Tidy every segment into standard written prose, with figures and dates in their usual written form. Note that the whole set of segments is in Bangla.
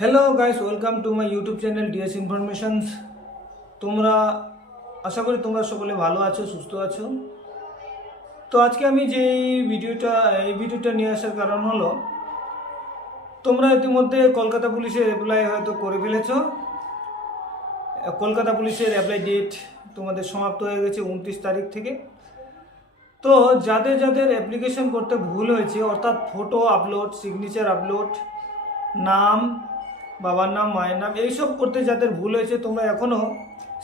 Hello guys, welcome to my YouTube channel DS informations. তোমরা আশা করি তোমরা সকলে ভালো আছো, সুস্থ আছো। তো আজকে আমি যে এই ভিডিওটা নিয়ে আসার কারণ হলো, তোমরা ইতিমধ্যে কলকাতা পুলিশের অ্যাপ্লাই হয়তো করে ফেলেছো। কলকাতা পুলিশের অ্যাপ্লাই ডেট তোমাদের সমাপ্ত হয়ে গেছে 29 তারিখ থেকে। তো যাদের যাদের অ্যাপ্লিকেশন করতে ভুল হয়েছে, অর্থাৎ ফটো আপলোড, সিগনেচার আপলোড, নাম, বাবার নাম, মায়ের নাম, এইসব করতে যাদের ভুল হয়েছে, তোমরা এখনও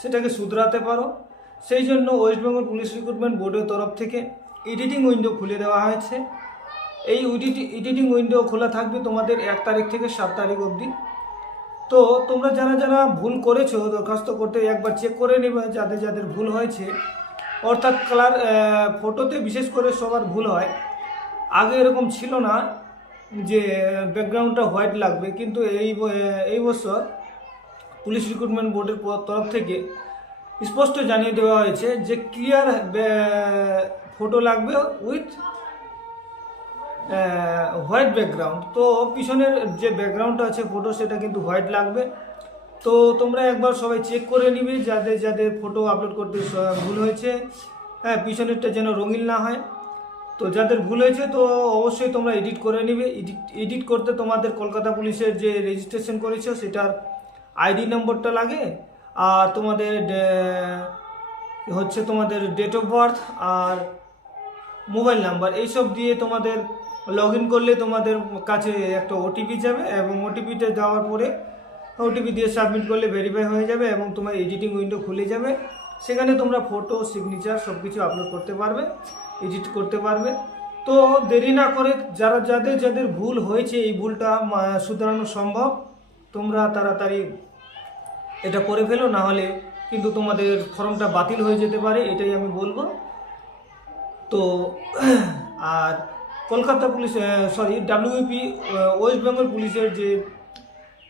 সেটাকে শুধরাতে পারো। সেই জন্য ওয়েস্ট বেঙ্গল পুলিশ রিক্রুটমেন্ট বোর্ডের তরফ থেকে এডিটিং উইন্ডো খুলে দেওয়া হয়েছে। এই এডিটিং উইন্ডো খোলা থাকবে তোমাদের 1 তারিখ থেকে 7 তারিখ অবধি। তো তোমরা যারা যারা ভুল করেছো, দরখাস্ত করতে একবার চেক করে নেবে যাদের যাদের ভুল হয়েছে। অর্থাৎ কালার ফটোতে বিশেষ করে সবার ভুল হয়। আগে এরকম ছিল না যে ব্যাকগ্রাউন্ডটা হোয়াইট লাগবে, কিন্তু এই বছর পুলিশ রিক্রুটমেন্ট বোর্ডের তরফ থেকে স্পষ্ট জানিয়ে দেওয়া হয়েছে যে ক্লিয়ার ফটো লাগবে উইথ হোয়াইট ব্যাকগ্রাউন্ড। তো পিছনের যে ব্যাকগ্রাউন্ডটা আছে ফটো, সেটা কিন্তু হোয়াইট লাগবে। তো তোমরা একবার সবাই চেক করে নিবে যাদের যাদের ফটো আপলোড করতে ভুল হয়েছে। হ্যাঁ, পিছনেরটা যেন রঙিন না হয়। তো যাদের ভুল হয়েছে তো অবশ্যই তোমরা এডিট করে নিবে। এডিট করতে তোমাদের কলকাতা পুলিশের যে রেজিস্ট্রেশন করেছো সেটার আইডি নম্বরটা লাগে, আর তোমাদের তোমাদের ডেট অফ বার্থ আর মোবাইল নাম্বার, এইসব দিয়ে তোমাদের লগ ইন করলে তোমাদের কাছে একটা ওটিপি যাবে, এবং ওটিপিটা যাওয়ার পরে ওটিপি দিয়ে সাবমিট করলে ভেরিফাই হয়ে যাবে এবং তোমার এডিটিং উইন্ডো খুলে যাবে। সেখানে তোমরা ফটো, সিগনেচার সব কিছু আপলোড করতে পারবে, এডিট করতে পারবে। তো দেরি না করে যাদের যাদের ভুল হয়েছে, এই ভুলটা শুধরানো সম্ভব। তোমরা তাড়াতাড়ি এটা করে ফেলো, না হলে কিন্তু তোমাদের ফর্মটা বাতিল হয়ে যেতে পারে, এটাই আমি বলবো। তো আর কলকাতা পুলিশ ডাব্লিউপি ওয়েস্ট বেঙ্গল পুলিশের যে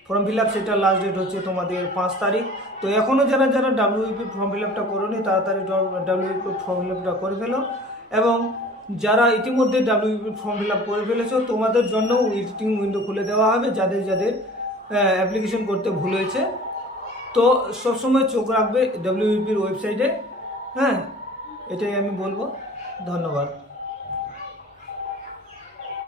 ফর্ম ফিল আপ, সেটা লাস্ট ডেট হচ্ছে তোমাদের 5 তারিখ। তো এখনও যারা যারা ডাব্লিউপি ফর্ম ফিল আপটা করোনি, তাড়াতাড়ি ডাব্লিউপি ফর্ম ফিল আপটা করে ফেলো। এবং যারা ইতিমধ্যে ডাব্লিউপি ফর্ম ফিল আপ করে ফেলেছো, তোমাদের জন্য এডিটিং উইন্ডো খুলে দেওয়া হবে যাদের যাদের অ্যাপ্লিকেশন করতে ভুল হয়েছে। তো সবসময় চোখ রাখবে ডাব্লিউপির ওয়েবসাইটে। হ্যাঁ, এটাই আমি বলবো। ধন্যবাদ।